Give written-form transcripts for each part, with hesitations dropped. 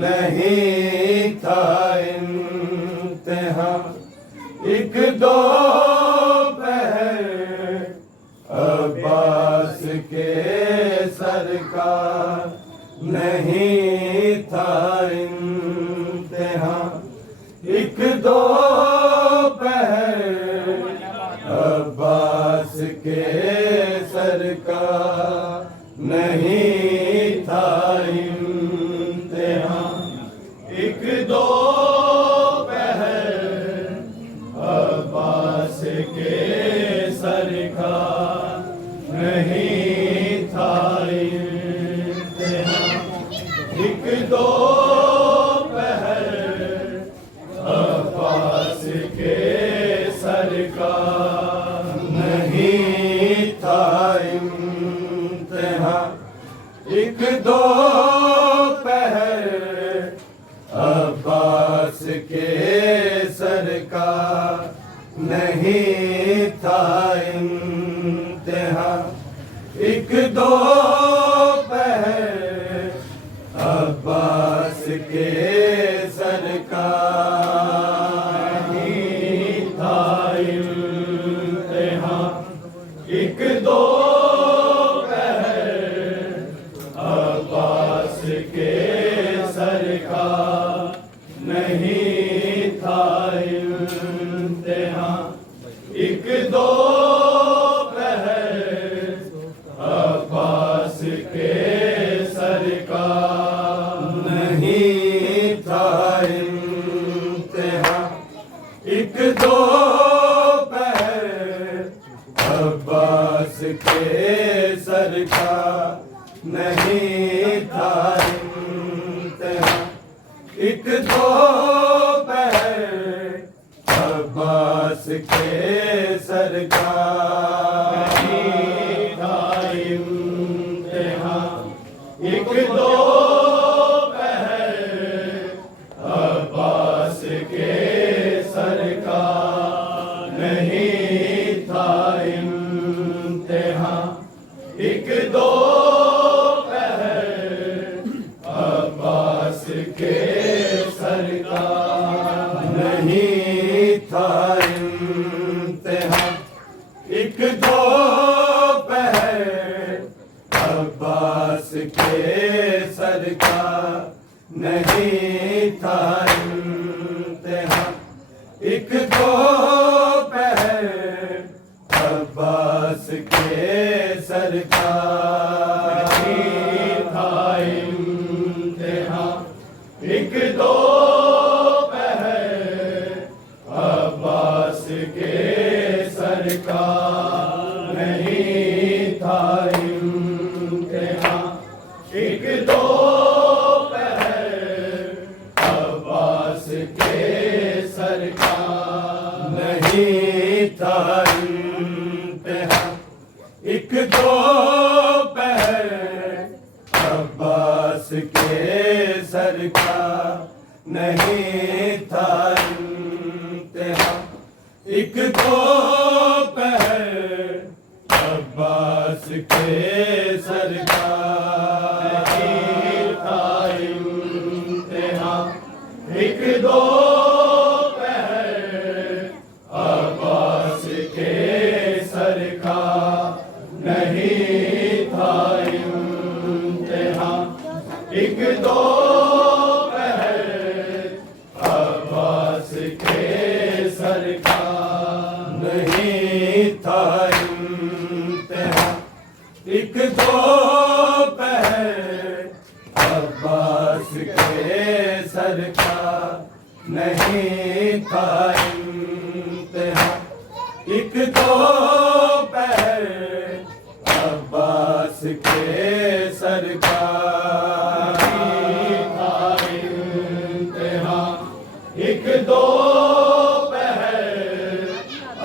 नहीं था इम्तिहान एक दो पहर अब्बास के सरकार, नहीं था इम्तिहान एक दो पहर अब्बास के सरकार, नहीं था एक दो पहर अब्बास के सरकार, नहीं था एक दो पहर अब्बास के सरकार, नहीं था इम्तिहान एक दो पहर अब्बास के सरकार, नहीं था इम्तिहान एक दो पहर अब्बास के सरकार, नहीं था इम्तिहान एक दो पहर अब्बास के सरकार, नहीं था इम्तिहान एक दो पहर अब्बास के सरकार, नहीं था इम्तिहान एक दो पहर अब्बास के सरकार, नहीं था इम्तिहान एक दो पहर अब्बास के सरकार, नहीं था इम्तिहान एक दो पहर अब्बास के सरकार, नहीं था इम्तिहान एक दो पहर अब्बास के सरकार, नहीं था इम्तिहान एक दो पहर अब्बास के सरकार, नहीं था इम्तिहान एक दो पहर अब्बास के सरकार, नहीं था इम्तिहान एक दो पहर अब्बास के सरकार, नहीं था इम्तिहान एक दो पहर अब्बास के सरकार, नहीं था इम्तिहान एक दो पहर अब्बास के सरकार, नहीं था इम्तिहान एक दो पहर अब्बास के सरकार, नहीं था इम्तिहान एक दो पहर अब्बास के सरकार, नहीं था इम्तिहान एक दो पहर अब्बास के सरकार, नहीं था इम्तिहान एक दो पहर अब्बास अब्बास के सर का नहीं था इम्तिहान, एक दो पैर अब्बास के सर का नहीं था इम्तिहान, एक दो पैर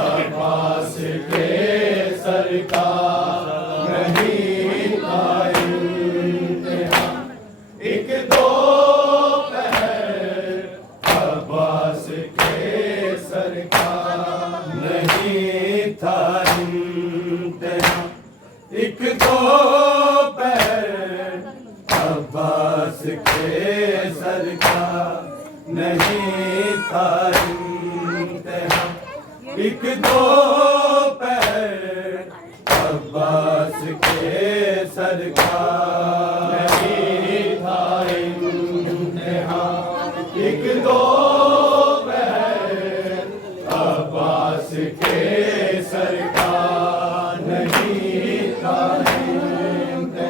अब्बास के सर का नहीं था इम्तिहान, एक दो पैर अब्बास के सर का नहीं था इम्तिहान, एक दो पैर अब्बास के सर का नहीं था इम्तिहान, एक दो पैर अब्बास के सर का नहीं था इम्तिहान, एक दो पैर अब्बास के सर का नहीं था इम्तिहान,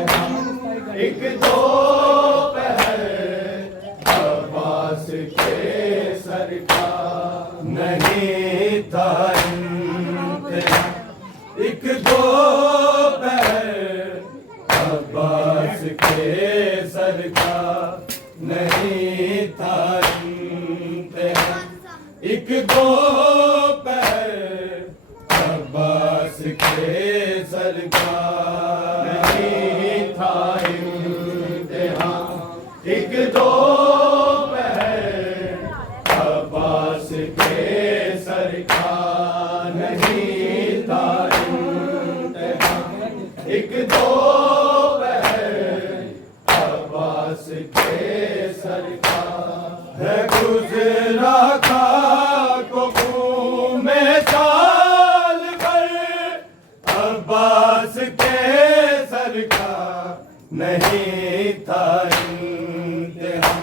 एक दो पैर अब्बास के सर का नहीं था इम्तिहान, एक दो पैर अब्बास के सर का नहीं था इम्तिहान, एक दो पैर अब्बास के सर का नहीं था इम्तिहान, एक दो पैर अब्बास के सर का नहीं था इम्तिहान, एक दो पैर अब्बास के सर का है गुजरा खाको में साल भर अब्बास के सर का नहीं था इम्तिहान,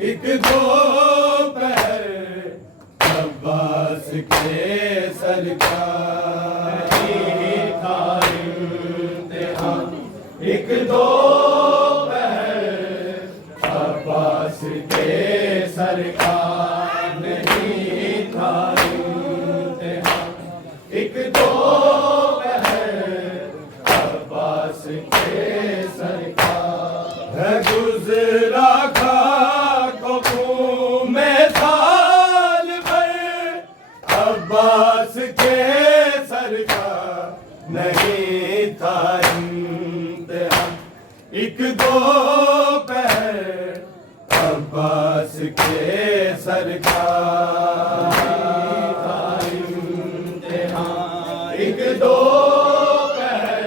एक दो पैर अब्बास के सर का नहीं था इम्तिहान, एक दो पैर अब्बास के सर का नहीं था इम्तिहान, एक दो पैर अब्बास के सर का है गुजरा खाको में साल भर अब्बास के सर का नहीं था इम्तिहान, एक दो पैर अब्बास के सर का नहीं था इम्तिहान, एक दो पैर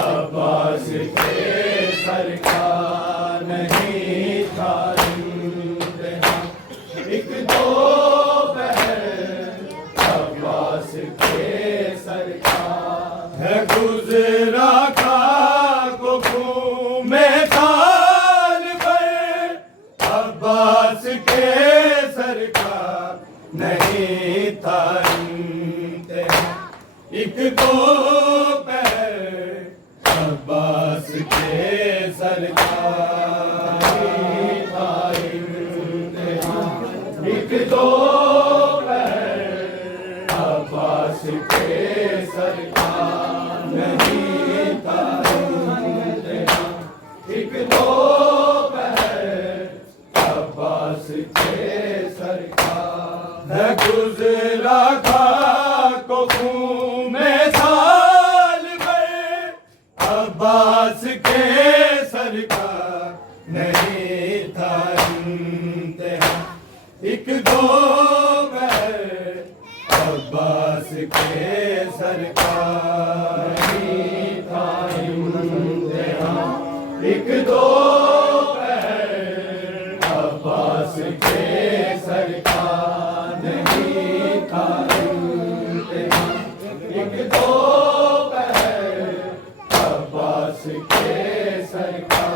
अब्बास के सर का नहीं था इम्तिहान, एक दो पैर अब्बास के सर का है गुजरा खाको में साल भर अब्बास के सर का नहीं था इम्तिहान, एक दो पैर अब्बास के सर का नहीं था इम्तिहान, एक दो पैर अब्बास के सर का नहीं था इम्तिहान, एक दो पैर अब्बास के सर का है गुजरा खाको में साल भर अब्बास के सर का नहीं था इम्तिहान, एक दो पैर अब्बास के सर का नहीं था इम्तिहान, एक दो पैर अब्बास के सर का नहीं था इम्तिहान, एक दो पैर अब्बास के सर का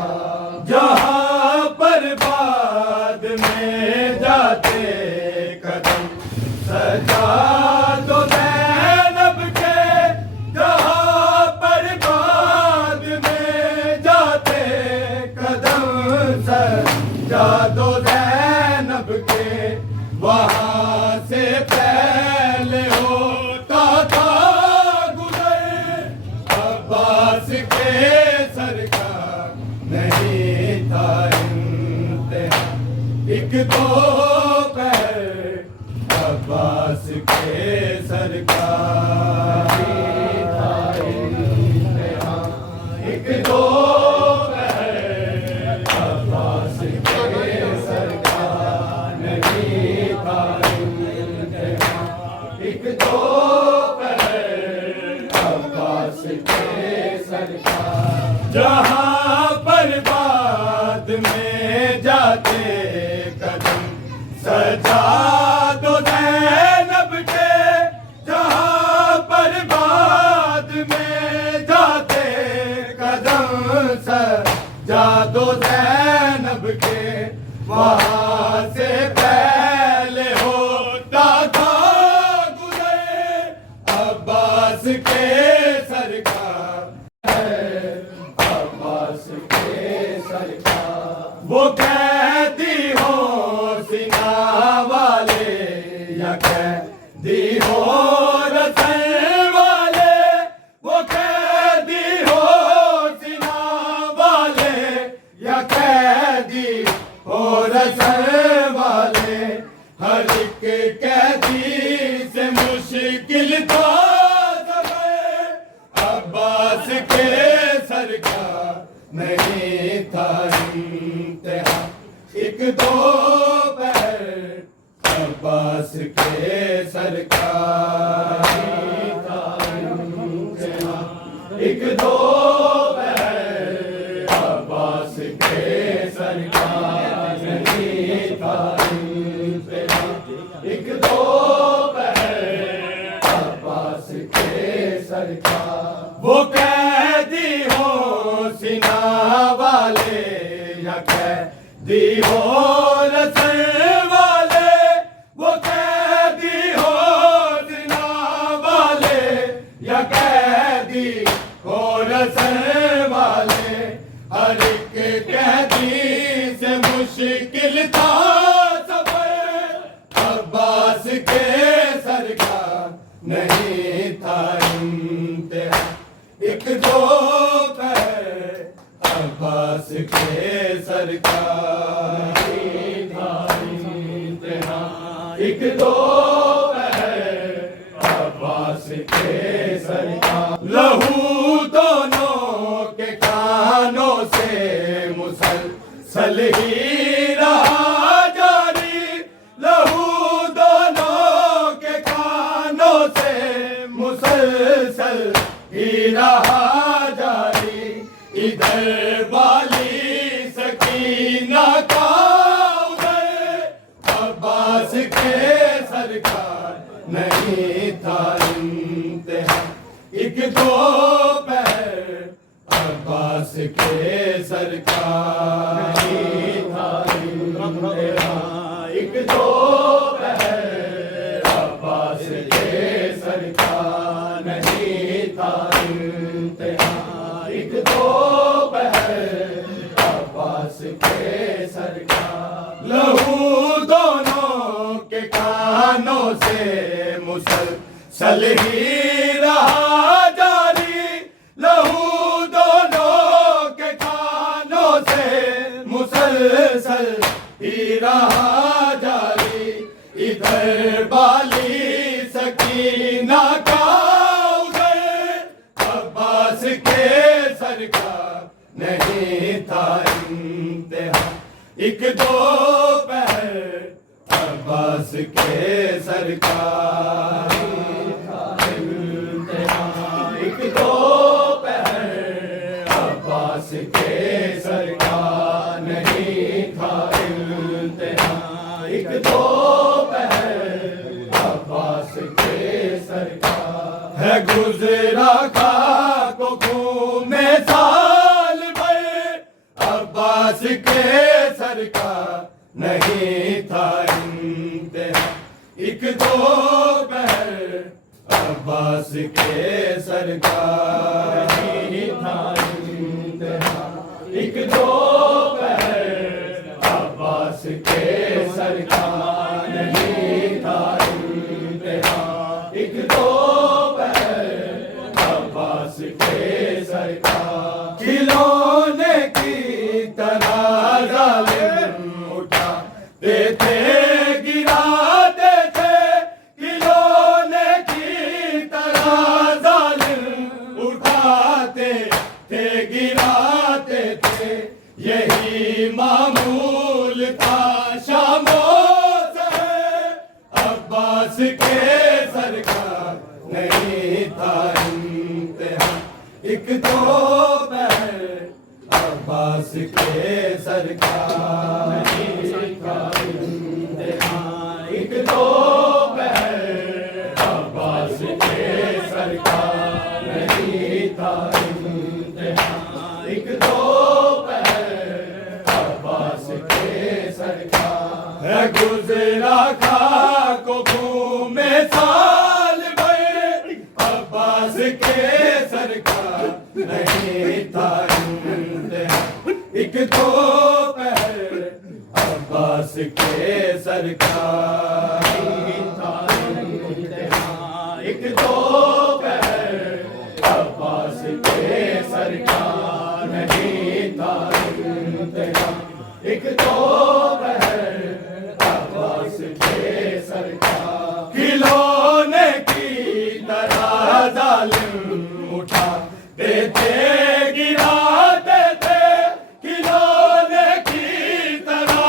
जहाँ पर बाद में जाते कदम सजा दो ज़ैनब के जादो ज़ैनब के वहाँ से पहले होता था गुज़र, अब्बास के सरकार नहीं था इंतहा। एक दो पैर अब्बास के सरकार था इंतहा। एक दो पैर अब्बास के सरकार नहीं था इंतहा। एक दो पैर अब्बास के सरकार। जहाँ पर बाद में जाते कदम सजा दो ज़ैनब के, जहाँ पर बाद में जाते कदम सजा दो ज़ैनब के, वहाँ से पहले होता था गुज़र, अब्बास के सरकार अब्बास के सरकार। वो कैदी हो सीना वाले या कैदी हो रसन वाले, वो कैदी हो सीना वाले या कैदी हो रसन वाले, हर एक कैदी से मुश्किल था सफर, अब्बास के सरकार नहीं था इंतहा। एक दो पैर अब्बास के सरकार नहीं था इंतहा। एक दो पैर अब्बास के सरकार नहीं था इंतहा। एक दो पैर अब्बास के सरकार। वो कैदी हो सीना वाले या कैदी हो रसन वाले, वो कैदी हो सीना वाले या कैदी हो रसन वाले, हर एक कैदी से मुश्किल था सफर, अब्बास के सरकार नहीं था इंतहा। एक दो पैर अब्बास के सरकार नहीं था इंतहा। एक दो पैर अब्बास के सरकार। लहू दोनों के कानों से मुसलसल ही रहा जारी, लहू दोनों के कानों से मुसलसल ही रहा जारी, इधर वाली सकीना का उधर, अब्बास के सरकार नहीं था इंतहा। एक दो पैर अब्बास के सरकार नहीं था इंतहा। एक दो पैर अब्बास के सरकार नहीं था इंतहा। एक दो पैर अब्बास के सरकार। लहू दोनों के कानों से मुसलसल ही रहा जारी, लहू दोनों के कानों से मुसलसल ही रहा जारी, इधर वाली सकीना का उधर, अब्बास के सरकार नहीं था इंतहा। एक दो पैर अब्बास के सरकार नहीं था इंतहा। एक दो पैर अब्बास के सरकार नहीं था इंतहा। एक दो पैर अब्बास के सरकार। है गुजरा खाको घूमे साल भर, अब्बास के सरकार नहीं था इंतहा। एक दो पैर अब्बास के सरकार नहीं था इंतहा। एक दो पैर के सरकार नहीं था इम्तिहान एक दो पहर अब्बास के सरकार खिलौने की तरह जालिम उठाते थे गिराते थे खिलौने की तरह जालिम उठाते थे गिराते थे यही मामूल था शामों से अब्बास के सरकार नहीं था इम्तिहान एक दो पहर अब्बास के सरकार नहीं था इम्तिहान एक दो पहर अब्बास के सरकार नहीं था इम्तिहान एक दो गुजरा खाको घूमे साल भर अब्बास के सरकार नहीं था इम्तिहान एक दो पहर अब्बास के सरकार नहीं था इम्तिहान एक दो पहर अब्बास के सरकार नहीं था इम्तिहान एक दो खिलौने की तरह जालिम उठाते थे गिराते थे खिलौने की तरह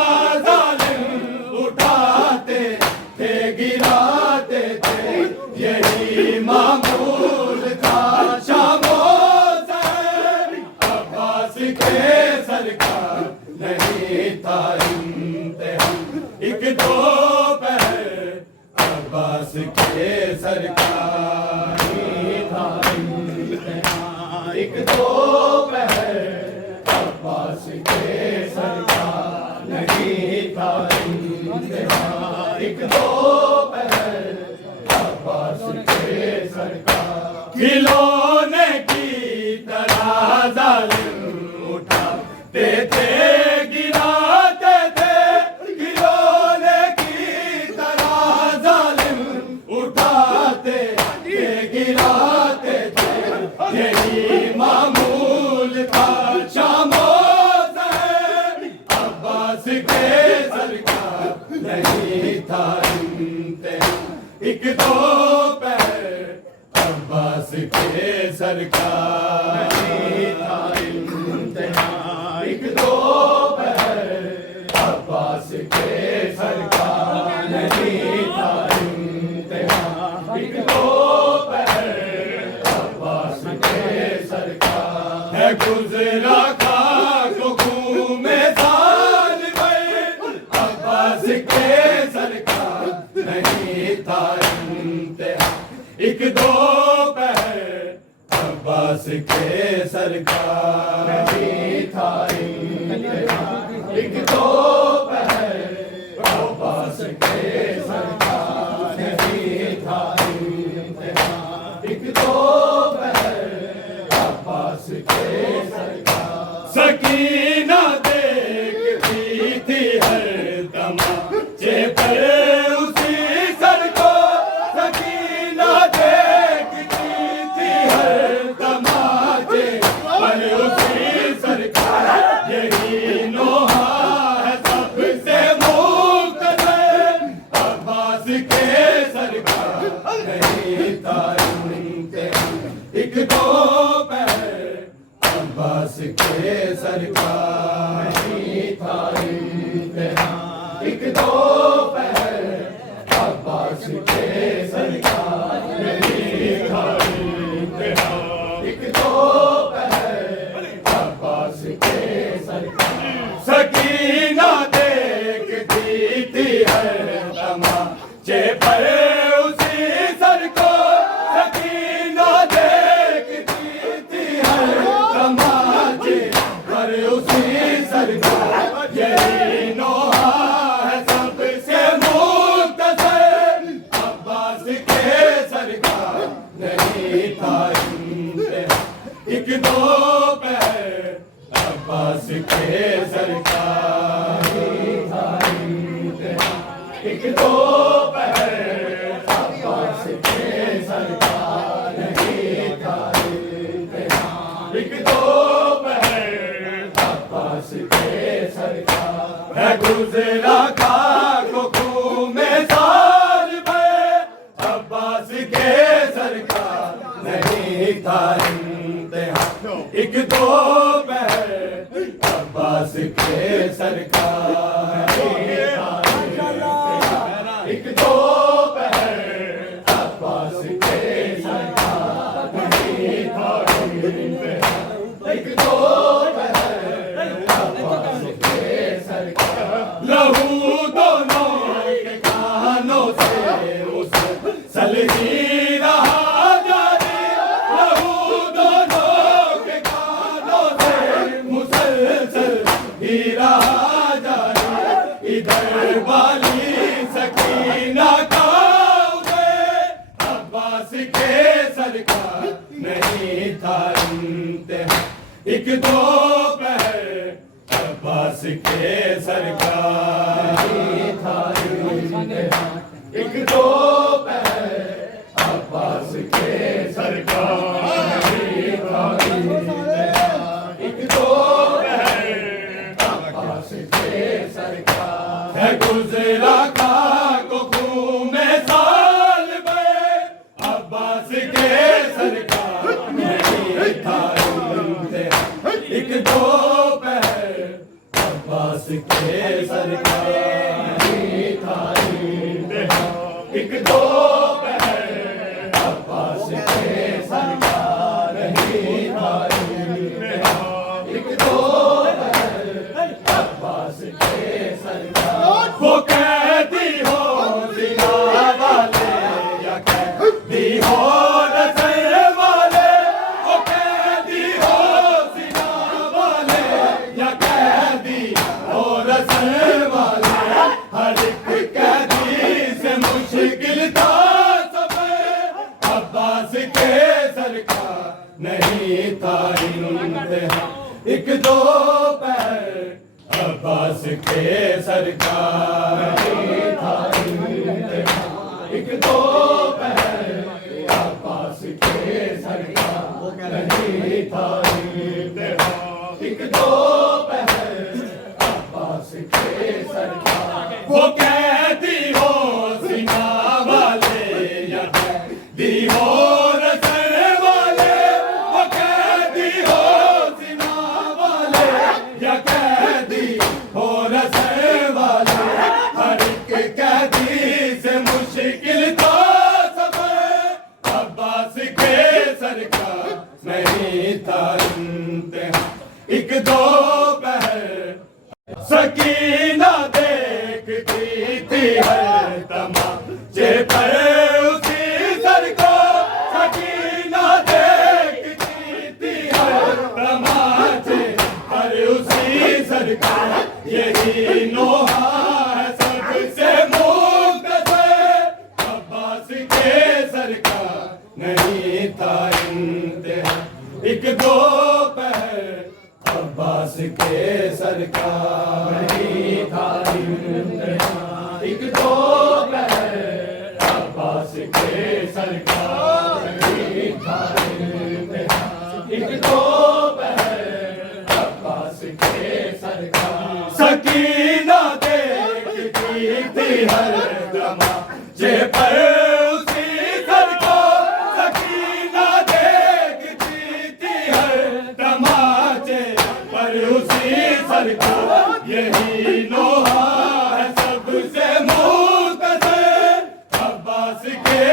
जालिम उठाते थे गिराते थे यही मामूल था शामों से अब्बास के सरकार नहीं था इम्तिहान एक दो अब्बास के सरकार नहीं था इम्तिहान एक दो पहर अब्बास के सरकार नहीं था इम्तिहान एक दो पहर अब्बास के सरकार खिलौने की तरह जालिम उठाते थे गिराते थे खिलौने की तरह जालिम उठाते थे गिराते थे यही मामूल था शामों से अब्बास के सरकार नहीं था इम्तिहान एक दो पहर अब्बास के सरकार नहीं था इम्तिहान एक दो पहर अब्बास के सरकार नहीं था इम्तिहान एक दो पहर अब्बास के सरकार है गुजरा खाको घूमे साल भर अब्बास के सरकार नहीं था इम्तिहान एक दो पहर अब्बास के सरकार नहीं था इम्तिहान एक दो पहर अब्बास के सरकार नहीं था इम्तिहान एक दो पहर अब्बास के सरकार सकीना देखती थी हर तमाचे पर उसी सर को सकीना देखती थी हर तमाचे पर उसी सरकार यही नोहा है सबसे मुक़द्दर अब्बास के सरकार नहीं था इम्तिहान एक दो पहर अब्बास के सरकार नहीं था इम्तिहान एक दो पहर अब्बास के सरकार नहीं था इम्तिहान एक दो पहर अब्बास के सरकार सकीना देखती थी हर तमाचे पर उसी सर को सकीना देखती थी हर तमाचे पर उसी सर को यही नोहा दोपहर अब्बास के सरकार नहीं था इम्तिहान। एक दोपहर अब्बास के सरकार है गुजरा खाको खून में साल भर अब्बास के सरकार नहीं था इम्तिहान। एक दोपहर अब्बास के सरकार नहीं था इम्तिहान। एक दोपहर अब्बास के सरकार नहीं था इम्तिहान। एक दोपहर अब्बास के सरकार लहू दोनों के कानों से उस सलही रहा जारी। लहू दोनों के कानों से मुसलसल ही रहा जारी। इधर वाली सकीना का उदय अब्बास के सरकार नहीं था इम्तिहान। एक दोपहर अब्बास के सरकार नहीं था इम्तिहान। एक दोपहर अब्बास के सरकार नहीं था इम्तिहान। एक दोपहर अब्बास के सरकार है गुजरा खाको खून में साल भर अब्बास के सरकार नहीं था इम्तिहान। एक दोपहर अब्बास के सरकार नहीं था इम्तिहान। एक दोपहर अब्बास के सरकार नहीं था इम्तिहान। एक दोपहर अब्बास के सरकार वो कैदी हो जिना वाले या कैदी हो नजर वाले। वो कैदी हो जिना वाले या कैदी हो नजर वाले। हर एक कैदी से मुश्किल था सफर अब्बास के सरकार नहीं था इम्तिहान। एक दोपहर अब्बास के सरकार नहीं था इम्तिहान। एक दोपहर अब्बास के सरकार नहीं था इम्तिहान। एक दोपहर अब्बास के सरकार वो कैदी हो सीना वाले या कैदी हो नजर वाले। वो कैदी हो सीना वाले या कैदी हो नजर वाले। हर एक कैदी से मुश्किल था सफर अब्बास के सरकार नहीं था इम्तिहान। एक दोपहर सकीना देखती थी हर तमाचे पर उसी सर को। सकीना देखती थी हर तमाचे पर उसी सर को। यही नोहा है सबसे मुक़द्दर अब्बास के सरकार नहीं था इम्तिहान। एक दोपहर अब्बास के सरकार नहीं था इम्तिहान। एक दोपहर अब्बास के सरकार नहीं था इम्तिहान। एक दोपहर अब्बास के सरकार सकीना देखती थी हर तमाचे पर उसी सर को। सकीना देखती थी हर तमाचे पर उसी सर को। यही नोहा है सबसे मुक़द्दर अब्बास के